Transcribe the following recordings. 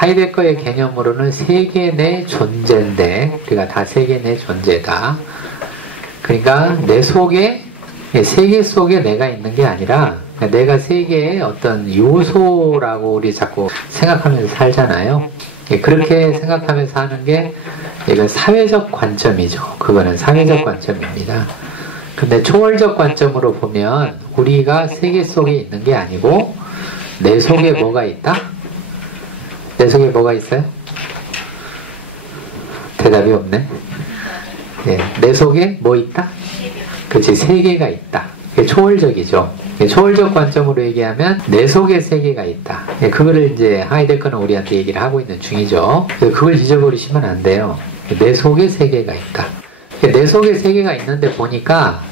하이데거의 개념으로는 세계 내 존재인데, 우리가 다 세계 내 존재다. 그러니까 내 속에, 세계 속에 내가 있는 게 아니라 내가 세계의 어떤 요소라고 우리 자꾸 생각하면서 살잖아요. 그렇게 생각하면서 하는 게 이건 사회적 관점이죠. 그거는 사회적 관점입니다. 근데 초월적 관점으로 보면 우리가 세계 속에 있는 게 아니고 내 속에 뭐가 있다? 내 속에 뭐가 있어요? 대답이 없네. 내 속에 뭐 있다? 그치, 세계가 있다. 그게 초월적이죠. 초월적 관점으로 얘기하면 내 속에 세계가 있다. 그거를 이제 하이데거는 우리한테 얘기를 하고 있는 중이죠. 그걸 잊어버리시면 안 돼요. 내 속에 세계가 있다. 내 속에 세계가 있는데 보니까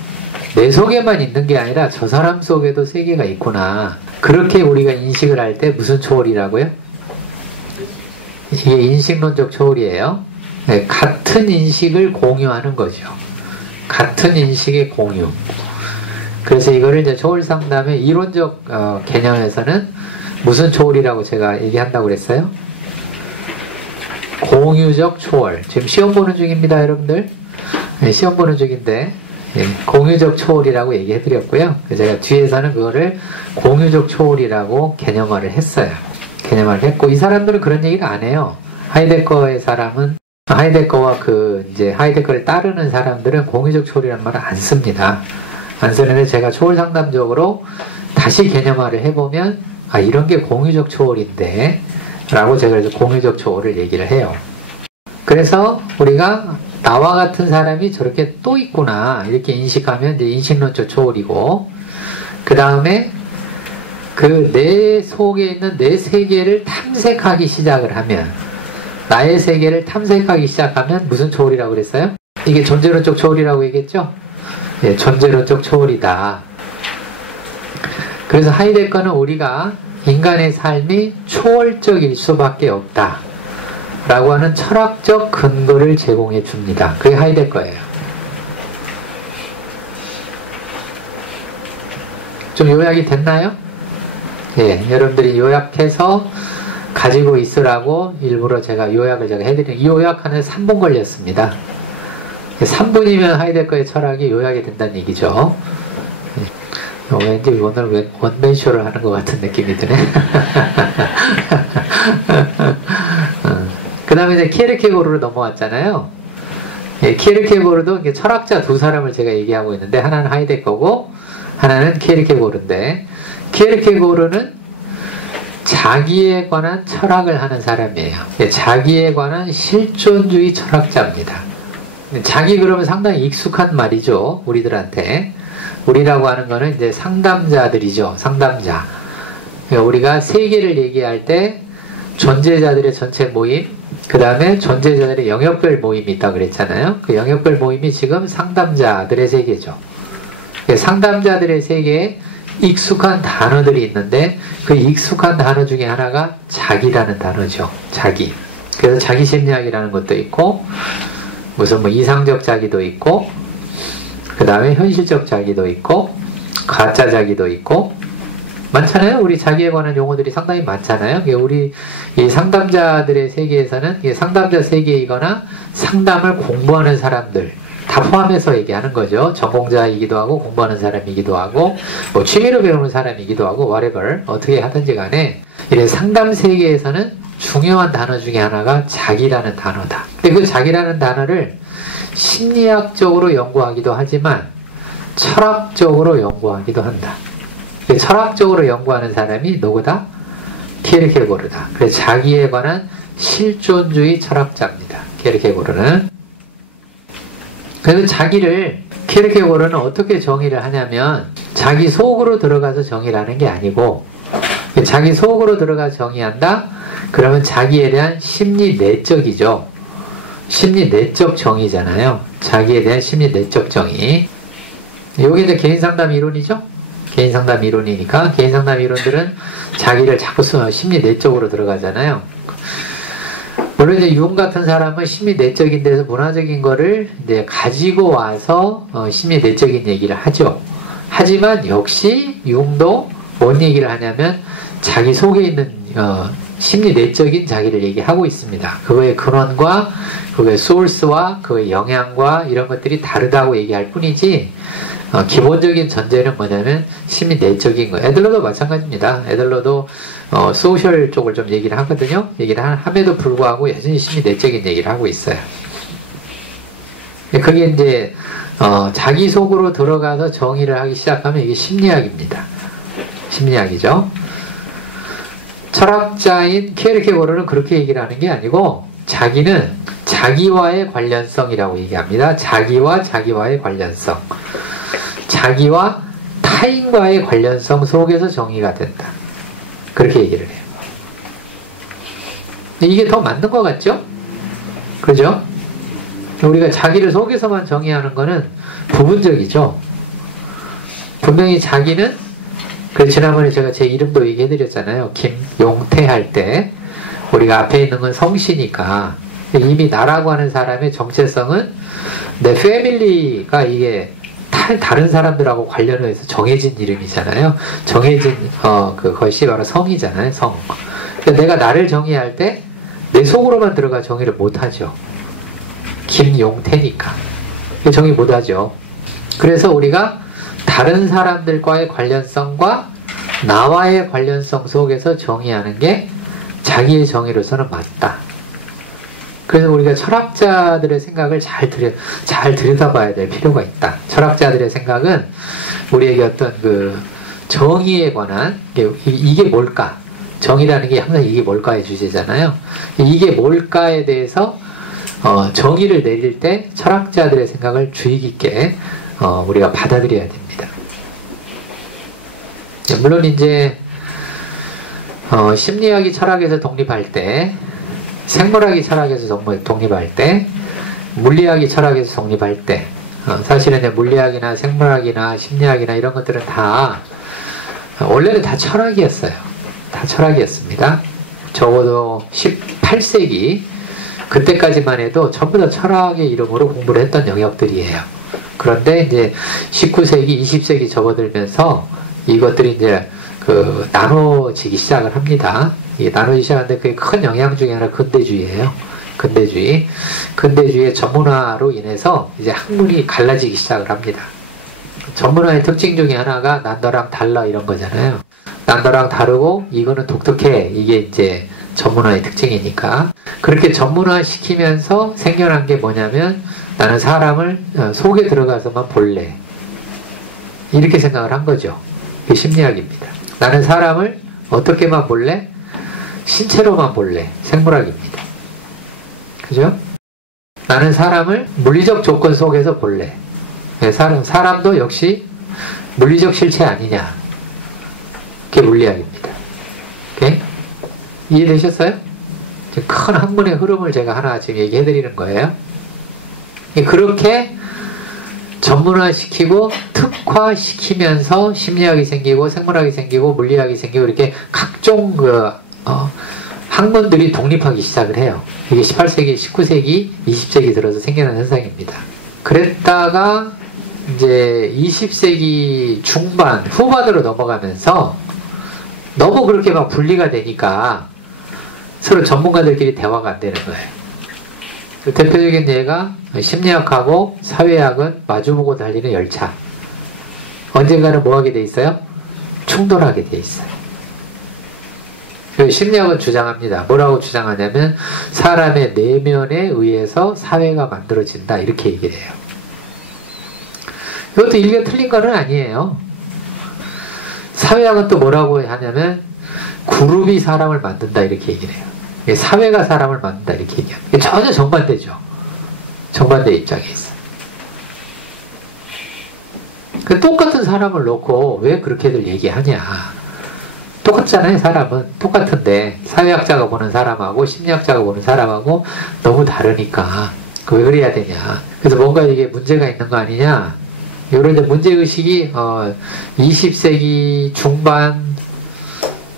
내 속에만 있는 게 아니라 저 사람 속에도 세계가 있구나. 그렇게 우리가 인식을 할 때 무슨 초월이라고요? 이게 인식론적 초월이에요. 같은 인식을 공유하는 거죠. 같은 인식의 공유. 그래서 이거를 이제 초월 상담의 이론적 개념에서는 무슨 초월이라고 제가 얘기한다고 그랬어요? 공유적 초월. 지금 시험 보는 중입니다, 여러분들. 시험 보는 중인데 공유적 초월이라고 얘기해드렸고요. 제가 뒤에서는 그거를 공유적 초월이라고 개념화를 했어요. 개념화를 했고, 이 사람들은 그런 얘기를 안 해요. 하이데거의 사람은, 하이데거와 이제 하이데거를 따르는 사람들은 공유적 초월이라는 말을 안 씁니다. 안 쓰는데 제가 초월 상담적으로 다시 개념화를 해보면, 이런 게 공유적 초월인데, 라고 제가 그래서 공유적 초월을 얘기를 해요. 그래서 우리가 나와 같은 사람이 저렇게 또 있구나 이렇게 인식하면 이제 인식론적 초월이고, 그 다음에 그 내 속에 있는 내 세계를 탐색하기 시작을 하면, 나의 세계를 탐색하기 시작하면 무슨 초월이라고 그랬어요? 이게 존재론적 초월이라고 얘기했죠? 존재론적 초월이다. 그래서 하이데거는 우리가 인간의 삶이 초월적일 수밖에 없다 라고 하는 철학적 근거를 제공해 줍니다. 그게 하이데거예요. 좀 요약이 됐나요? 여러분들이 요약해서 가지고 있으라고 일부러 제가 요약을 해드린, 이 요약하는 3분 걸렸습니다. 3분이면 하이데거의 철학이 요약이 된다는 얘기죠. 왠지 오늘 원맨쇼를 하는 것 같은 느낌이 드네. 그 다음에 이제 키에르케고르로 넘어왔잖아요. 키에르케고르도 철학자 두 사람을 제가 얘기하고 있는데, 하나는 하이데거고 하나는 키에르케고르인데, 키에르케고르는 자기에 관한 철학을 하는 사람이에요. 자기에 관한 실존주의 철학자입니다. 자기 그러면 상당히 익숙한 말이죠, 우리들한테. 우리라고 하는 거는 이제 상담자들이죠. 상담자. 우리가 세계를 얘기할 때 존재자들의 전체 모임, 그 다음에 존재자들의 영역별 모임이 있다고 그랬잖아요. 그 영역별 모임이 지금 상담자들의 세계죠. 상담자들의 세계에 익숙한 단어들이 있는데, 그 익숙한 단어 중에 하나가 자기라는 단어죠. 자기. 그래서 자기 심리학이라는 것도 있고, 무슨 이상적 자기도 있고, 그 다음에 현실적 자기도 있고, 가짜 자기도 있고, 많잖아요. 우리 자기에 관한 용어들이 상당히 많잖아요. 우리 이 상담자들의 세계에서는 상담자 세계이거나 상담을 공부하는 사람들 다 포함해서 얘기하는 거죠. 전공자이기도 하고 공부하는 사람이기도 하고 취미로 배우는 사람이기도 하고 whatever 어떻게 하든지 간에, 이런 상담 세계에서는 중요한 단어 중에 하나가 자기라는 단어다. 근데 그 자기라는 단어를 심리학적으로 연구하기도 하지만 철학적으로 연구하기도 한다. 철학적으로 연구하는 사람이 누구다? 키에르케고르다. 그래서 자기에 관한 실존주의 철학자입니다. 키에르케고르는. 그래서 자기를 키에르케고르는 어떻게 정의를 하냐면, 자기 속으로 들어가서 정의를 하는 게 아니고, 자기 속으로 들어가서 정의한다? 그러면 자기에 대한 심리 내적이죠. 심리 내적 정의잖아요. 자기에 대한 심리 내적 정의. 이게 이제 개인상담 이론이죠. 개인상담 이론이니까, 개인상담 이론들은 자기를 자꾸 심리 내적으로 들어가잖아요. 물론 이제 융 같은 사람은 심리 내적인 데서 문화적인 거를 이제 가지고 와서 심리 내적인 얘기를 하죠. 하지만 역시 융도 뭔 얘기를 하냐면 자기 속에 있는 심리 내적인 자기를 얘기하고 있습니다. 그거의 근원과 그거의 소urce와 그거의 영향과 이런 것들이 다르다고 얘기할 뿐이지 기본적인 전제는 뭐냐면 심리 내적인 거. 애들러도 마찬가지입니다. 애들러도 소셜 쪽을 좀 얘기를 하거든요. 얘기를 함에도 불구하고 여전히 심리 내적인 얘기를 하고 있어요. 그게 이제 자기 속으로 들어가서 정의를 하기 시작하면 이게 심리학입니다. 심리학이죠. 철학자인 키에르케고르는 그렇게 얘기를 하는 게 아니고 자기는 자기와의 관련성이라고 얘기합니다. 자기와 자기와의 관련성. 자기와 타인과의 관련성 속에서 정의가 된다. 그렇게 얘기를 해요. 이게 더 맞는 것 같죠? 그죠? 우리가 자기를 속에서만 정의하는 거는 부분적이죠. 분명히 자기는, 그래서 지난번에 제가 제 이름도 얘기해드렸잖아요. 김용태 할 때 우리가 앞에 있는 건 성씨니까 이미 나라고 하는 사람의 정체성은 내 패밀리가 이게 다른 사람들하고 관련을 해서 정해진 이름이잖아요. 정해진 그것이 바로 성이잖아요. 성. 그러니까 내가 나를 정의할 때 내 속으로만 들어가 정의를 못하죠. 김용태니까 정의 못하죠. 그래서 우리가 다른 사람들과의 관련성과 나와의 관련성 속에서 정의하는 게 자기의 정의로서는 맞다. 그래서 우리가 철학자들의 생각을 잘 들여다봐야 될 필요가 있다. 철학자들의 생각은 우리에게 어떤 그 정의에 관한 이게 뭘까? 정의라는 게 항상 이게 뭘까의 주제잖아요. 이게 뭘까에 대해서 정의를 내릴 때 철학자들의 생각을 주의 깊게 우리가 받아들여야 됩니다. 물론 이제 심리학이 철학에서 독립할 때, 생물학이 철학에서 독립할 때, 물리학이 철학에서 독립할 때, 사실은 물리학이나 생물학이나 심리학이나 이런 것들은 다 원래는 다 철학이었어요. 다 철학이었습니다. 적어도 18세기 그때까지만 해도 전부 다 철학의 이름으로 공부를 했던 영역들이에요. 그런데 이제 19세기, 20세기 접어들면서 이것들이 이제 나눠지기 시작을 합니다. 이 나눠지기 시작하는데 그게 큰 영향 중에 하나 근대주의예요. 근대주의의 전문화로 인해서 이제 학문이 갈라지기 시작을 합니다. 전문화의 특징 중에 하나가 난 너랑 달라 이런 거잖아요. 난 너랑 다르고 이거는 독특해. 이게 이제 전문화의 특징이니까. 그렇게 전문화 시키면서 생겨난 게 뭐냐면 나는 사람을 속에 들어가서만 볼래. 이렇게 생각을 한 거죠. 그게 심리학입니다. 나는 사람을 어떻게만 볼래? 신체로만 볼래. 생물학입니다. 그죠? 나는 사람을 물리적 조건 속에서 볼래. 사람도 역시 물리적 실체 아니냐. 그게 물리학입니다. 오케이? 이해되셨어요? 큰 학문의 흐름을 제가 하나 지금 얘기해드리는 거예요. 그렇게 전문화시키고 특화시키면서 심리학이 생기고 생물학이 생기고 물리학이 생기고 이렇게 각종 학문들이 독립하기 시작을 해요. 이게 18세기, 19세기, 20세기 들어서 생겨난 현상입니다. 그랬다가 이제 20세기 중반, 후반으로 넘어가면서 너무 그렇게 막 분리가 되니까 서로 전문가들끼리 대화가 안 되는 거예요. 대표적인 예가 심리학하고 사회학은 마주보고 달리는 열차. 언젠가는 뭐 하게 돼 있어요? 충돌하게 돼 있어요. 심리학은 주장합니다. 뭐라고 주장하냐면 사람의 내면에 의해서 사회가 만들어진다. 이렇게 얘기를 해요. 이것도 일견 틀린 거는 아니에요. 사회학은 또 뭐라고 하냐면 그룹이 사람을 만든다. 이렇게 얘기를 해요. 사회가 사람을 만든다. 이렇게 얘기해요. 전혀 정반대죠. 정반대 입장에 있어요. 똑같은 사람을 놓고 왜 그렇게들 얘기하냐. 똑같잖아요. 사람은 똑같은데 사회학자가 보는 사람하고 심리학자가 보는 사람하고 너무 다르니까 왜 그래야 되냐. 그래서 뭔가 이게 문제가 있는 거 아니냐. 이런 이제 문제의식이 20세기 중반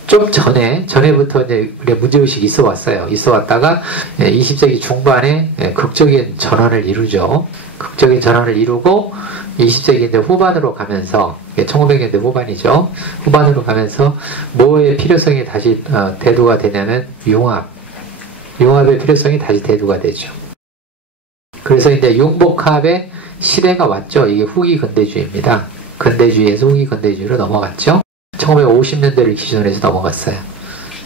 좀 전에부터 이제 문제의식이 있어 왔어요. 있어 왔다가 20세기 중반에 극적인 전환을 이루죠. 극적인 전환을 이루고 20세기 이제 후반으로 가면서 1900년대 후반이죠. 후반으로 가면서 뭐의 필요성이 다시 대두가 되냐면 융합의 필요성이 다시 대두가 되죠. 그래서 이제 융복합의 시대가 왔죠. 이게 후기 근대주의입니다. 근대주의에서 후기 근대주의로 넘어갔죠. 1950년대를 기준으로 해서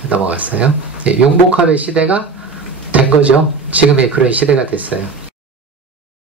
넘어갔어요. 융복합의 시대가 된 거죠. 지금의 그런 시대가 됐어요.